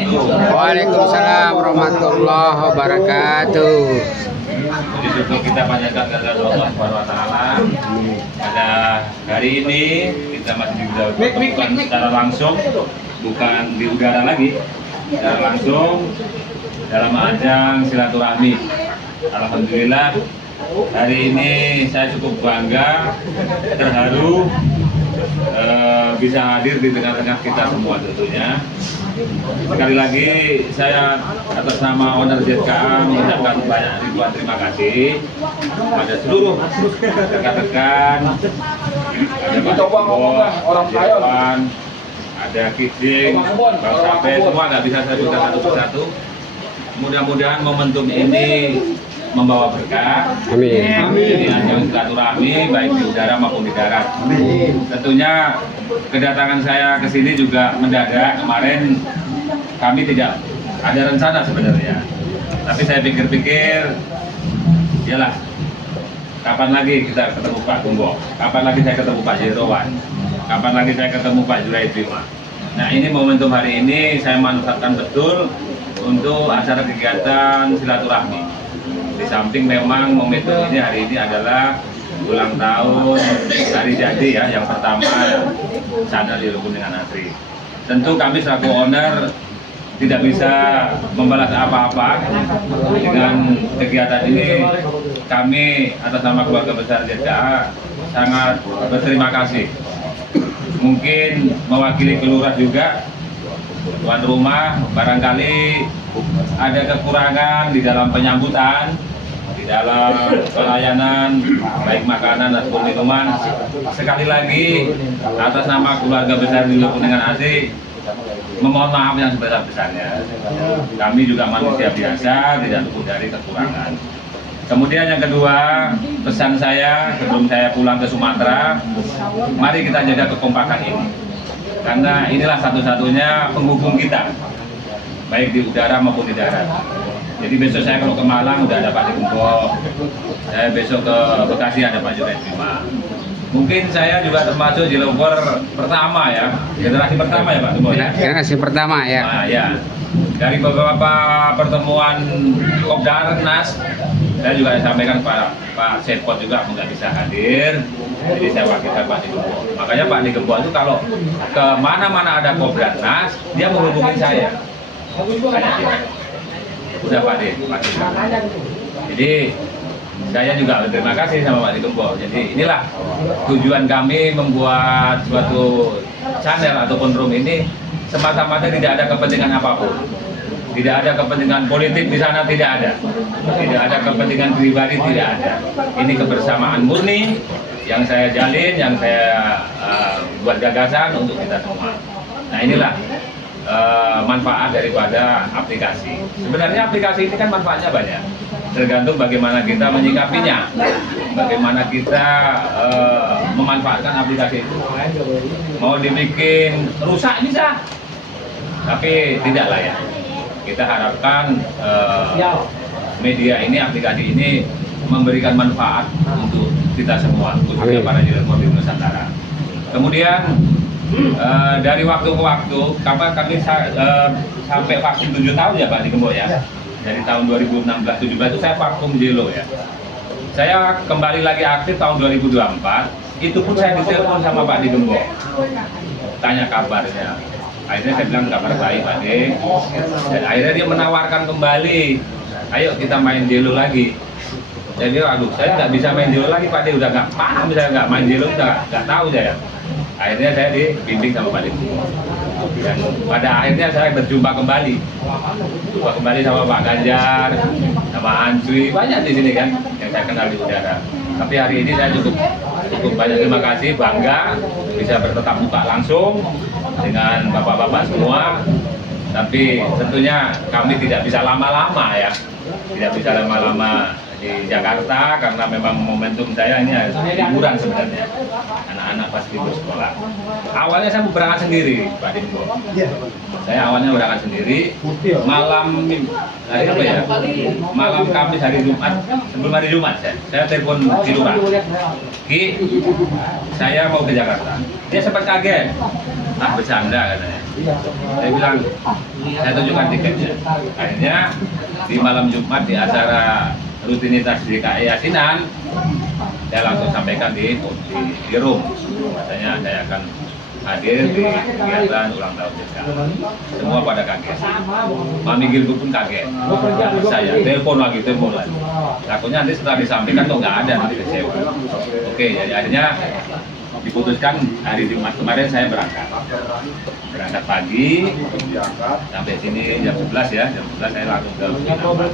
Waalaikumsalam warahmatullahi wabarakatuh. Puji syukur kita panjatkan kepada Allah Subhanahu wa taala. Pada hari ini kita masih juga bertemu secara langsung, bukan di udara lagi, secara langsung dalam ajang silaturahmi. Alhamdulillah hari ini saya cukup bangga, terharu bisa hadir di tengah-tengah kita semua tentunya. Sekali lagi saya atas nama owner ZKA mengucapkan banyak ribuan terima kasih pada seluruh rekan-rekan, ada Pak Bowo, ada Kijing, Bang Sape, semua nggak bisa saya sebutkan satu persatu. Mudah-mudahan momentum ini membawa berkah. Amin. Jadi ajang silaturahmi baik di udara maupun di darat. Tentunya kedatangan saya ke sini juga mendadak. Kemarin kami tidak ada rencana sebenarnya. Tapi saya pikir-pikir, yalah, kapan lagi kita ketemu Pak Gembong? Kapan lagi saya ketemu Pak Jerawan? Kapan lagi saya ketemu Pak Juraid Bima? Nah, ini momentum hari ini saya manfaatkan betul untuk acara kegiatan silaturahmi. Di samping memang momentum ini hari ini adalah ulang tahun hari jadi ya, yang pertama Sandal di Rukun dengan Asri. Tentu kami selaku owner tidak bisa membalas apa-apa dengan kegiatan ini. Kami atas nama keluarga besar ZKA sangat berterima kasih. Mungkin mewakili kelurahan juga, tuan rumah barangkali ada kekurangan di dalam penyambutan, di dalam pelayanan baik makanan ataupun minuman. Sekali lagi atas nama keluarga besar di Rukun dengan Asri memohon maaf yang sebesar-besarnya. Kami juga manusia biasa, tidak luput dari kekurangan. Kemudian yang kedua, pesan saya sebelum saya pulang ke Sumatera, mari kita jaga kekompakan ini. Karena inilah satu-satunya penghubung kita, baik di udara maupun di darat. Jadi besok saya kalau ke Malang udah ada Pak Digembong, saya besok ke Bekasi ada Pak Juraid Bima. Mungkin saya juga termasuk di developer pertama ya, generasi pertama ya Pak Gembong ya. Generasi pertama ya. Nah, ya. Dari beberapa pertemuan Kopdarnas, saya juga sampaikan Pak Sepot juga nggak bisa hadir, jadi saya wakilkan Pak Digembong. Makanya Pak Digembong itu kalau ke mana-mana ada Kopdarnas, dia menghubungi saya. Udah Pak Digembong. Jadi saya juga berterima kasih sama Pak Digembong. Jadi inilah tujuan kami membuat suatu channel ataupun room ini, semata-mata tidak ada kepentingan apapun. Tidak ada kepentingan politik di sana, tidak ada. Tidak ada kepentingan pribadi, tidak ada. Ini kebersamaan murni yang saya jalin, yang saya buat gagasan untuk kita semua. Nah, inilah manfaat daripada aplikasi. Sebenarnya aplikasi ini kan manfaatnya banyak. Tergantung bagaimana kita menyikapinya, bagaimana kita memanfaatkan aplikasi itu. Mau dibikin rusak bisa, tapi tidaklah ya. Kita harapkan media ini, aplikasi ini memberikan manfaat untuk kita semua, khususnya para developer di Nusantara. Kemudian dari waktu ke waktu, kami sampai vaksin 7 tahun ya Pak Digembong ya. Dari tahun 2016-17 itu saya vakum Jelo ya. Saya kembali lagi aktif tahun 2024, itu pun saya ditelepon sama Pak Digembong, tanya kabarnya. Akhirnya saya bilang kabar baik Pak De, dan akhirnya dia menawarkan kembali, ayo kita main Jelo lagi. Saya bilang, aduh saya nggak bisa main Jelo lagi Pak De, udah nggak paham, saya nggak main Jelo, nggak tahu saya. Akhirnya saya dibimbing sama Pak Digembong. Dan pada akhirnya saya berjumpa kembali sama Pak Ganjar, sama Answi, banyak di sini kan yang saya kenal di udara. Tapi hari ini saya cukup banyak terima kasih, bangga bisa bertatap muka langsung dengan bapak-bapak semua. Tapi tentunya kami tidak bisa lama-lama ya, tidak bisa lama-lama di Jakarta karena memang momentum saya ini liburan sebenarnya, anak-anak pasti bersekolah. Awalnya saya berangkat sendiri Pak Digembong. Saya awalnya berangkat sendiri, malam hari apa ya? Malam Kamis hari Jumat, sebelum hari Jumat saya telepon Ki Lurah. Ki, saya mau ke Jakarta. Dia sempat kaget. bercanda katanya. Saya bilang, saya tunjukkan tiketnya. Akhirnya di malam Jumat di acara rutinitas DKI Asinan, saya langsung sampaikan di room. Katanya saya akan hadir di kegiatan ulang tahun DKI. Semua pada kaget. Mami Gilgu pun kaget. Saya telepon lagi. Takutnya nanti setelah disampaikan kok nggak ada, nanti kecewa. Oke, jadi akhirnya diputuskan hari Jumat kemarin saya berangkat pagi sampai sini jam 11 ya, jam 11 saya langsung ke Kinaman.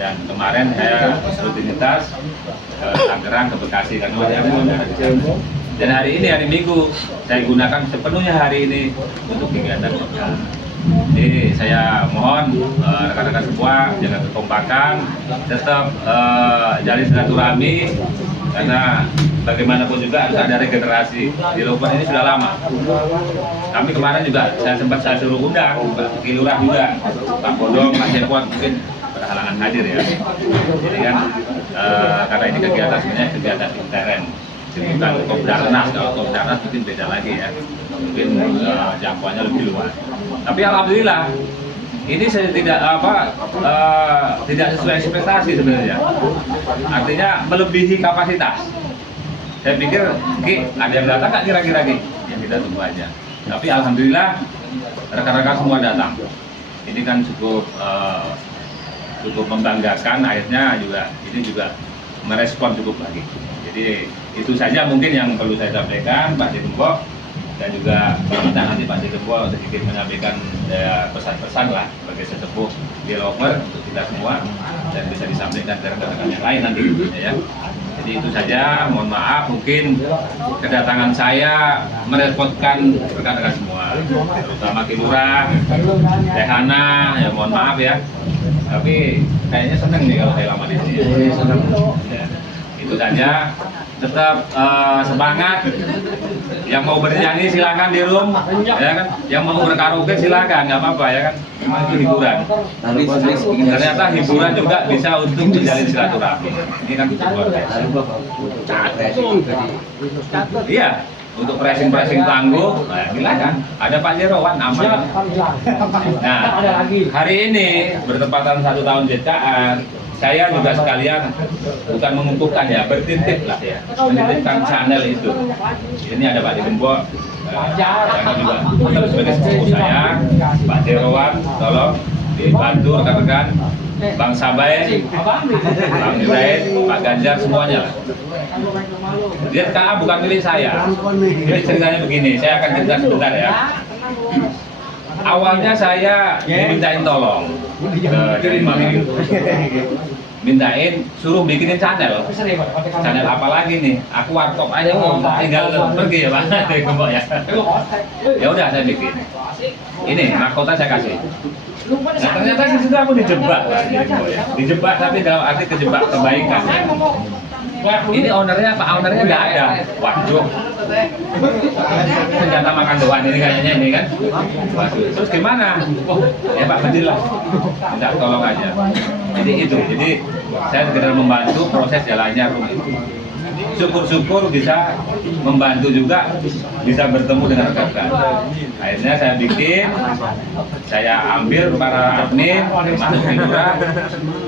Dan kemarin saya rutinitas ke Tangerang, ke Bekasi karena ada di sana. Dan hari ini, hari Minggu, saya gunakan sepenuhnya hari ini untuk kegiatan lokal. Jadi saya mohon rekan-rekan semua jaga kekompakan, tetap jalin silaturahmi, karena bagaimanapun juga harus ada regenerasi. Di Lombok ini sudah lama. Kami kemarin juga saya suruh undang Pak Kilurah juga, Pak Bodong, Pak Cepot mungkin berhalangan hadir ya. Jadi kan karena ini kegiatan sebenarnya kegiatan intern. Jadi bukan Kopdarnas, kalau Kopdarnas mungkin beda lagi ya. Mungkin jangkauannya lebih luas. Tapi alhamdulillah ini saya tidak sesuai ekspektasi sebenarnya. Artinya melebihi kapasitas. Saya pikir, ada yang datang nggak kira-kira yang kita tunggu aja. Tapi alhamdulillah rekan-rekan semua datang. Ini kan cukup membanggakan. Akhirnya ini juga merespon cukup lagi. Jadi itu saja mungkin yang perlu saya sampaikan, Pak Digembok, dan juga minta nanti Pak Digembok sedikit menyampaikan pesan-pesan lah sebagai sesepuh developer untuk kita semua dan bisa disampaikan ke rekan-rekan yang lain nanti ya. Jadi itu saja, mohon maaf mungkin kedatangan saya merepotkan rekan-rekan semua, terutama Kilurah, Tehana, ya mohon maaf ya. Tapi kayaknya seneng nih kalau saya lama di sini. Ya. Itu saja, tetap semangat. Yang mau bernyanyi silakan di room, ya kan. Yang mau berkaraoke silakan, nggak apa-apa ya kan. Cuma itu hiburan. Ternyata hiburan juga bisa untuk menjalin silaturahmi. Ini kan luar biasa. Iya, untuk pressing tangguh, nah, silakan. Ada Pak Jerawan, aman. Nah, hari ini bertepatan 1 tahun JKA. Saya juga sekalian bukan mengumpulkan ya, bertitip lah ya, menitipkan channel itu. Ini ada Pak Digembok, saya juga tetap sebagai sepupu saya, Pak Jerawan, tolong dibantu rekan-rekan, Bang Sabai, Bang Zaid, Pak Ganjar, semuanya lah. JKA bukan milik saya. Jadi ceritanya begini, saya akan cerita sebentar ya. Awalnya saya dimintain tolong dari Mami, mintain suruh bikinin channel apa lagi nih? Aku warkop aja tinggal pergi ya Pak, Gembok ya. Ya udah saya bikin. Ini mahkota saya kasih. Nah, ternyata di situ aku dijebak, dijebak tapi dalam arti kejebak kebaikan. Ini ownernya, Pak ownernya nggak ada. Waduh, senjata makan doang ini kayaknya ini kan. Waduh, terus gimana? Ya Pak Fadil lah, minta tolong aja. Jadi saya sekedar membantu proses jalannya room itu. Syukur-syukur bisa membantu juga, bisa bertemu dengan rekan-rekan. Akhirnya saya bikin, saya ambil para admin, termasuk Kilurah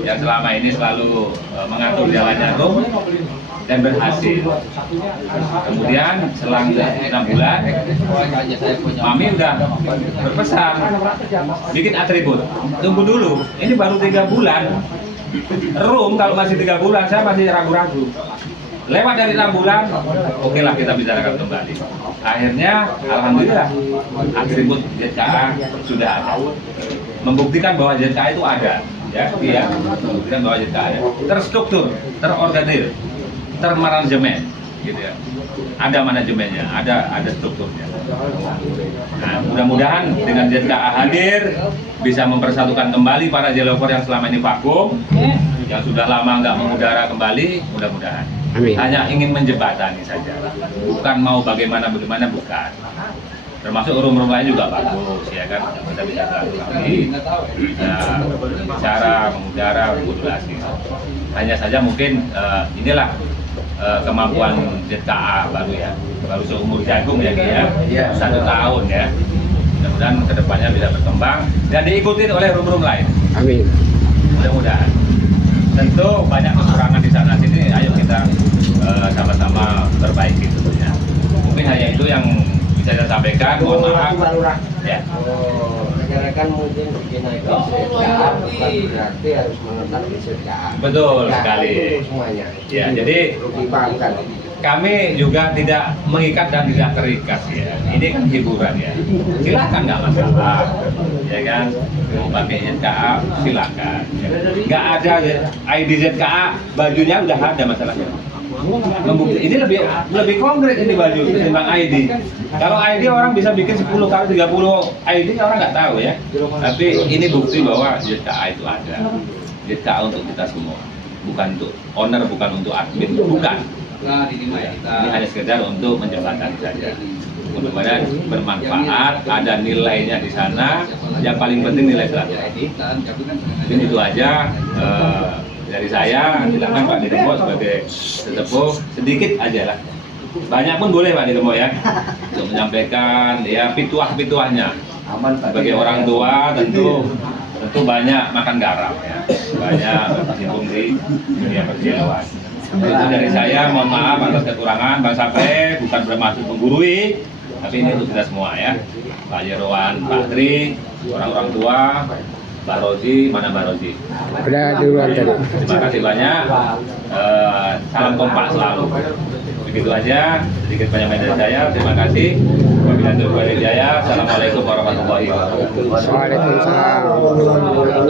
yang selama ini selalu mengatur jalannya room dan berhasil. Kemudian selang 6 bulan, Mami udah berpesan bikin atribut. Tunggu dulu, ini baru 3 bulan. Room kalau masih 3 bulan saya masih ragu-ragu. Lewat dari 6 bulan, oke lah kita bicarakan kembali. Akhirnya, alhamdulillah, atribut JKA sudah ada. Membuktikan bahwa JKA itu ada, ya, iya. Membuktikan bahwa JKA ada. Terstruktur, terorganisir, termanajemen, gitu ya. Ada manajemennya, ada strukturnya. Nah, mudah-mudahan dengan JKA hadir bisa mempersatukan kembali para developer yang selama ini vakum, yang sudah lama nggak mengudara kembali, mudah-mudahan. Amin. Hanya ingin menjembatani saja, bukan mau bagaimana bukan. Termasuk room-room lain juga bagus, ya kan? Kita bisa silaturahmi, bisa bicara, mengudara, bermodulasi. Hanya saja mungkin inilah kemampuan JKA baru ya. baru seumur jagung ya Ki ya, Iya. 1 tahun ya. Mudah-mudahan kedepannya bisa berkembang dan diikuti oleh rum-rum lain. Amin. Mudah-mudahan. Tentu banyak kekurangan di sana sini, ayo kita sama-sama perbaiki tentunya. Mungkin hanya itu yang bisa saya sampaikan. Mohon maaf. Ya. Oh, rekan-rekan mungkin bikin ID ZKA bukan berarti harus menetap di ZKA. Betul Ya, sekali. itu semuanya. Ya, jadi Perlu dipahamkan. kami juga tidak mengikat dan tidak terikat ya. Ini kan hiburan ya. Silakan nggak masalah, ya kan. Mau pakai ZKA silakan. Ya. Nggak ada ID ZKA, bajunya udah ada masalahnya. Membukti ini lebih konkret ini baju ketimbang ID. Kalau ID orang bisa bikin 10 kali 30 ID orang nggak tahu ya. Tapi ini bukti bahwa ZKA itu ada. ZKA untuk kita semua, bukan untuk owner, bukan untuk admin, bukan. Ini hanya sekedar untuk menjembatani saja. Mudah-mudahan bermanfaat, ada nilainya di sana. Yang paling penting nilai silaturahmi. Mungkin itu aja dari saya. Silakan Pak Diremo sebagai sesepuh sedikit aja lah. Banyak pun boleh Pak Diremo ya, untuk menyampaikan ya pituah-pituahnya. Sebagai orang tua tentu banyak makan garam ya, banyak berkecimpung di dunia perjiwaan. Itu dari saya, mohon maaf atas kekurangan Bang Sape, bukan bermaksud menggurui, tapi ini untuk kita semua ya. Pak Yerwan, Pak Tri, orang-orang tua, Mbak Rozi, mana Mbak Rozi? Udah duluan tadi. Terima kasih banyak. Salam kompak selalu. Begitu aja, sedikit banyak dari saya. Terima kasih. Wabillahi taufiq wal hidayah. Assalamualaikum warahmatullahi wabarakatuh. Waalaikumsalam.